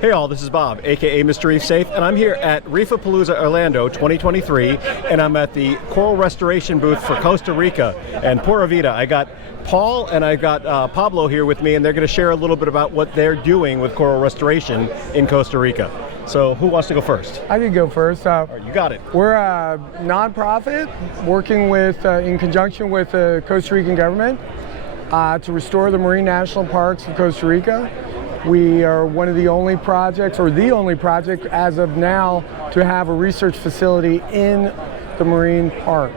Hey all, this is Bob, aka Mr. Reef Safe, and I'm here at reef-a-palooza Orlando 2023, and I'm at the Coral Restoration booth for Costa Rica and Pura Vida. I got Paul and I got Pablo here with me, and they're going to share a little bit about what they're doing with coral restoration in Costa Rica. So who wants to go first? I can go first. All right, you got it. We're a nonprofit working with, in conjunction with the Costa Rican government to restore the marine national parks of Costa Rica. We are one of the only projects, or the only project as of now, to have a research facility in the marine park.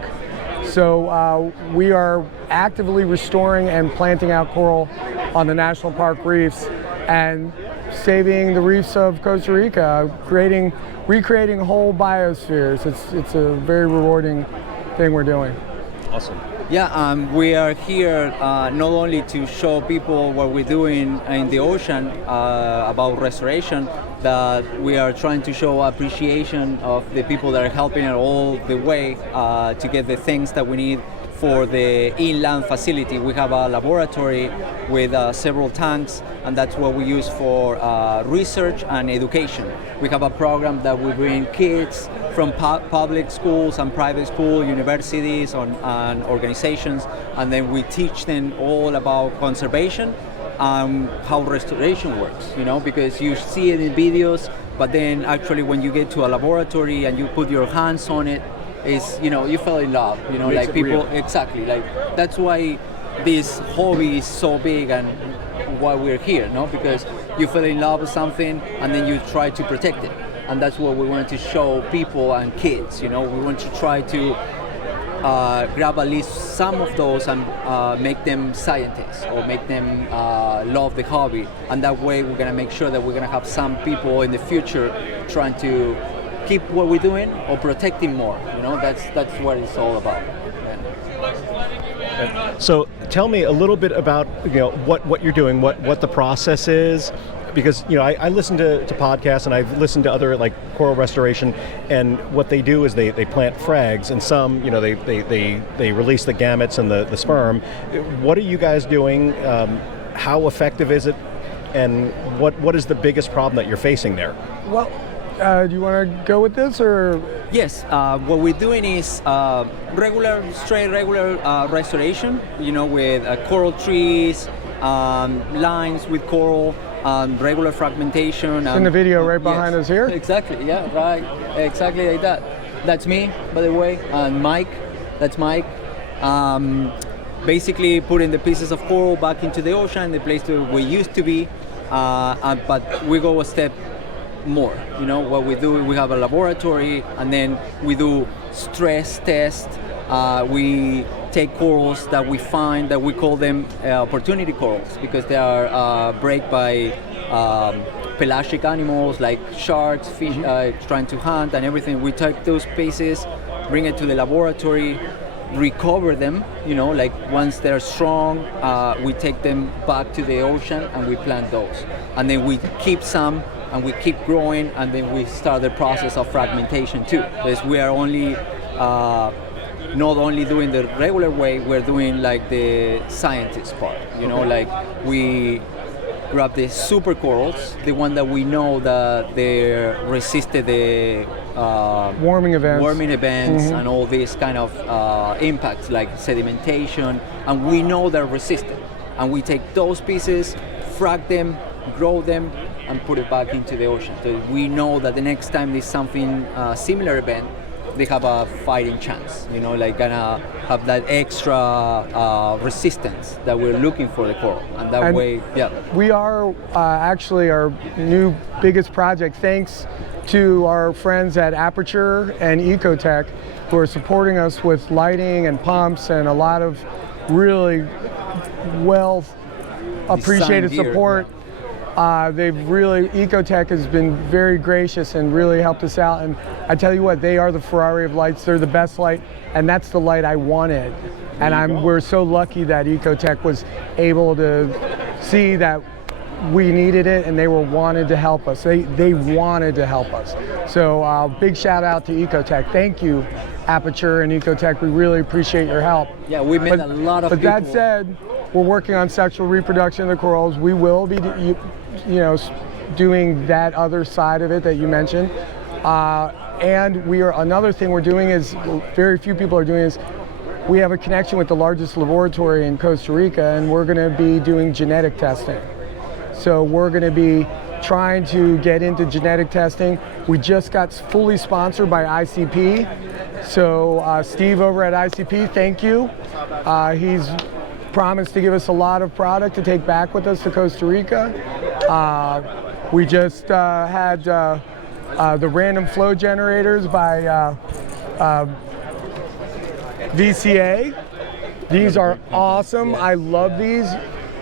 So we are actively restoring and planting out coral on the national park reefs and saving the reefs of Costa Rica, recreating whole biospheres. It's a very rewarding thing we're doing. Awesome. Yeah, we are here not only to show people what we're doing in the ocean about restoration, that we are trying to show appreciation of the people that are helping it all the way to get the things that we need for the inland facility. We have a laboratory with several tanks, and that's what we use for research and education. We have a program that we bring kids from public schools and private schools, universities, and organizations, and then we teach them all about conservation and how restoration works, because you see it in videos, but then actually when you get to a laboratory and you put your hands on it, is you fell in love, like people real. Exactly, like that's why this hobby is so big and why we're here, because you fell in love with something and then you try to protect it, and that's what we want to show people and kids. We want to try to grab at least some of those and make them scientists or make them love the hobby, and that way we're going to make sure that we're going to have some people in the future trying to keep what we're doing or protecting more. That's what it's all about. So tell me a little bit about what you're doing, what the process is, because I listen to podcasts and I've listened to other like coral restoration, and what they do is they plant frags, and some they release the gametes and the sperm. What are you guys doing? How effective is it, and what is the biggest problem that you're facing there? Well, do you want to go with this, or? Yes, what we're doing is regular restoration, with coral trees, lines with coral, regular fragmentation. It's in the video right behind us here? Exactly, yeah, right, exactly like that. That's me, by the way, and Mike, that's Mike. Basically putting the pieces of coral back into the ocean, the place where we used to be, but we go a step more. What we do, we have a laboratory, and then we do stress tests. We take corals that we find, that we call them opportunity corals, because they are break by pelagic animals like sharks, fish, trying to hunt and everything. We take those pieces, bring it to the laboratory, recover them, like once they're strong, we take them back to the ocean and we plant those, and then we keep some and we keep growing, and then we start the process of fragmentation too, because we are only not only doing the regular way, we're doing like the scientist part, like we grab the super corals, the one that we know that they resisted the warming events mm-hmm. and all these kind of impacts like sedimentation, and we know they're resistant, and we take those pieces, frag them, grow them, and put it back into the ocean. So we know that the next time there's something similar event, they have a fighting chance, like gonna have that extra resistance that we're looking for the coral, and that way, yeah. We are actually our new biggest project, thanks to our friends at Aperture and Ecotech, who are supporting us with lighting and pumps and a lot of really well appreciated support. Ecotech has been very gracious and really helped us out, and I tell you what, they are the Ferrari of lights. They're the best light, and that's the light I wanted. And we're so lucky that Ecotech was able to see that we needed it, and they wanted to help us. They wanted to help us. So big shout out to Ecotech. Thank you, Aperture and Ecotech. We really appreciate your help. Yeah, we met a lot of people. But that said, we're working on sexual reproduction of the corals. We will be, doing that other side of it that you mentioned. And another thing we're doing is, very few people are doing is, we have a connection with the largest laboratory in Costa Rica, and we're going to be doing genetic testing. So we're going to be trying to get into genetic testing. We just got fully sponsored by ICP. So Steve over at ICP, thank you. He's promised to give us a lot of product to take back with us to Costa Rica. We just had the random flow generators by VCA. These are awesome. I love these.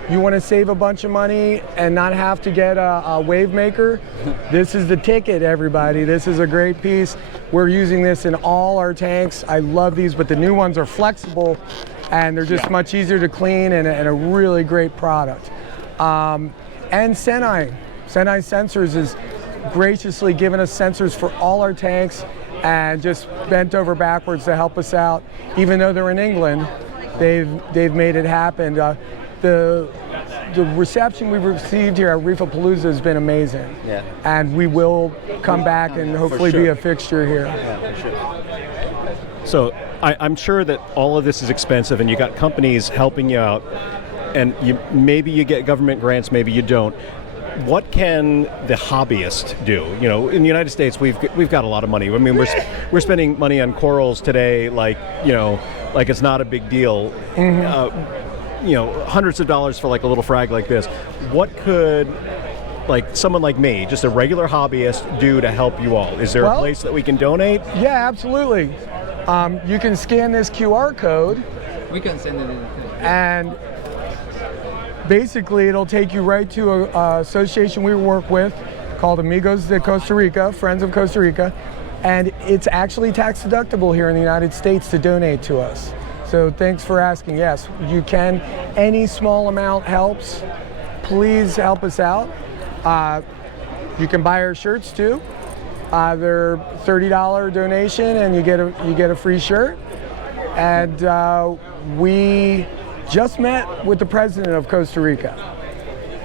You want to save a bunch of money and not have to get a wave maker? This is the ticket, everybody. This is a great piece. We're using this in all our tanks. I love these, but the new ones are flexible and they're just much easier to clean, and a really great product. And Senai Sensors is graciously given us sensors for all our tanks and just bent over backwards to help us out. Even though they're in England, they've made it happen. The reception we've received here at reef-a-palooza has been amazing. Yeah. And we will come back and hopefully be a fixture here. Yeah, for sure. So I'm sure that all of this is expensive, and you got companies helping you out, and maybe you get government grants, maybe you don't. What can the hobbyist do? You know, in the United States, we've got a lot of money. I mean, we're spending money on corals today, like it's not a big deal. Mm-hmm. Hundreds of dollars for like a little frag like this. What could someone like me, just a regular hobbyist, do to help you all? Is there a place that we can donate? Yeah, absolutely. You can scan this QR code. We can send it in. And basically, it'll take you right to an association we work with called Amigos de Costa Rica, Friends of Costa Rica, and it's actually tax deductible here in the United States to donate to us. So thanks for asking. Yes, you can. Any small amount helps. Please help us out. You can buy our shirts too. They're $30 donation, and you get a free shirt. And we just met with the president of Costa Rica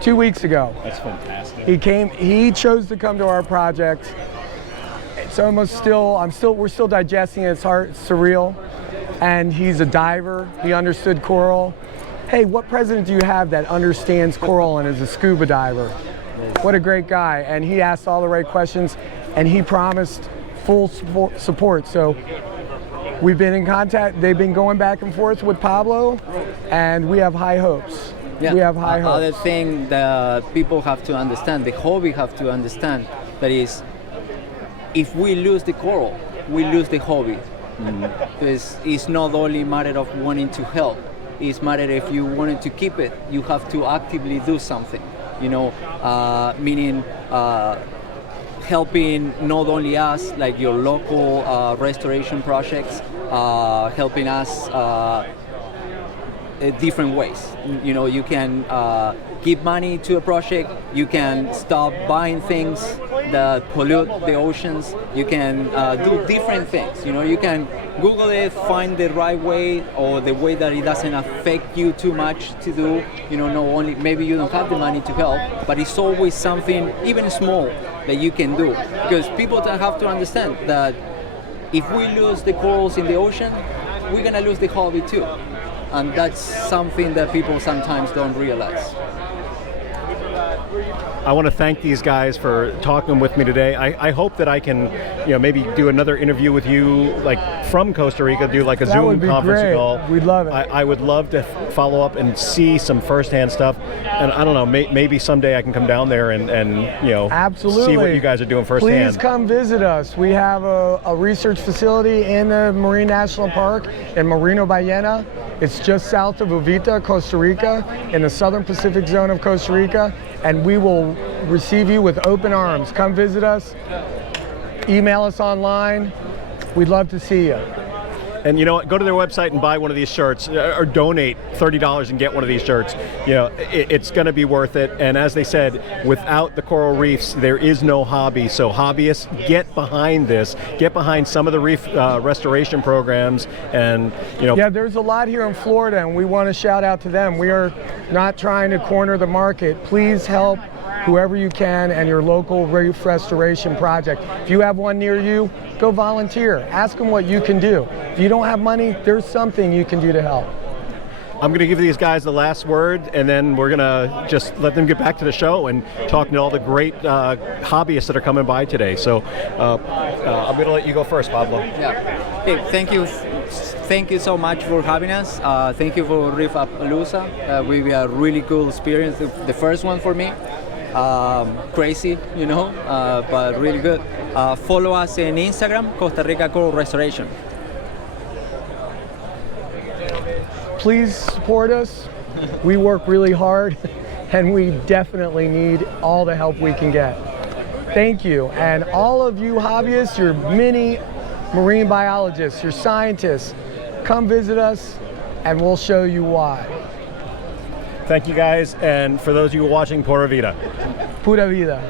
2 weeks ago. That's fantastic. He chose to come to our project. It's almost we're still digesting it. It's surreal. And he's a diver. He understood coral. Hey, what president do you have that understands coral and is a scuba diver? What a great guy. And he asked all the right questions, and he promised full support. So we've been in contact. They've been going back and forth with Pablo, and we have high hopes. Yeah. We have high hopes. Other thing that people have to understand, the hobby have to understand, that is, if we lose the coral, we lose the hobby. Because it's not only a matter of wanting to help. It's a matter if you wanted to keep it, you have to actively do something. Meaning helping not only us, like your local restoration projects, helping us different ways. You can give money to a project, you can stop buying things that pollute the oceans, you can do different things. You can Google it, find the right way, or the way that it doesn't affect you too much to do. Not only, maybe you don't have the money to help, but it's always something, even small, that you can do. Because people have to understand that if we lose the corals in the ocean, we're gonna lose the hobby too. And that's something that people sometimes don't realize. I want to thank these guys for talking with me today. I hope that I can, maybe do another interview with you, from Costa Rica, do a Zoom conference call. We'd love it. I would love to follow up and see some firsthand stuff. And I don't know, maybe someday I can come down there and absolutely see what you guys are doing firsthand. Please come visit us. We have a research facility in the Marine National Park in Marino Ballena. It's just south of Uvita, Costa Rica, in the southern Pacific zone of Costa Rica, and we will receive you with open arms. Come visit us, email us online. We'd love to see you. And go to their website and buy one of these shirts, or donate $30 and get one of these shirts. It's going to be worth it. And as they said, without the coral reefs, there is no hobby. So hobbyists, get behind this. Get behind some of the reef restoration programs. And yeah, there's a lot here in Florida, and we want to shout out to them. We are not trying to corner the market. Please help whoever you can, and your local reef restoration project. If you have one near you, go volunteer. Ask them what you can do. If you don't have money, there's something you can do to help. I'm going to give these guys the last word, and then we're going to just let them get back to the show and talk to all the great hobbyists that are coming by today. So I'm going to let you go first, Pablo. Yeah. Hey, thank you. Thank you so much for having us. Thank you for reef-a-palooza. We had a really cool experience. The first one for me. Crazy, you know, but really good. Follow us on Instagram, Costa Rica Coral Restoration. Please support us. We work really hard, and we definitely need all the help we can get. Thank you. And all of you hobbyists, your mini marine biologists, your scientists, come visit us, and we'll show you why. Thank you, guys. And for those of you watching, Pura Vida. Pura vida.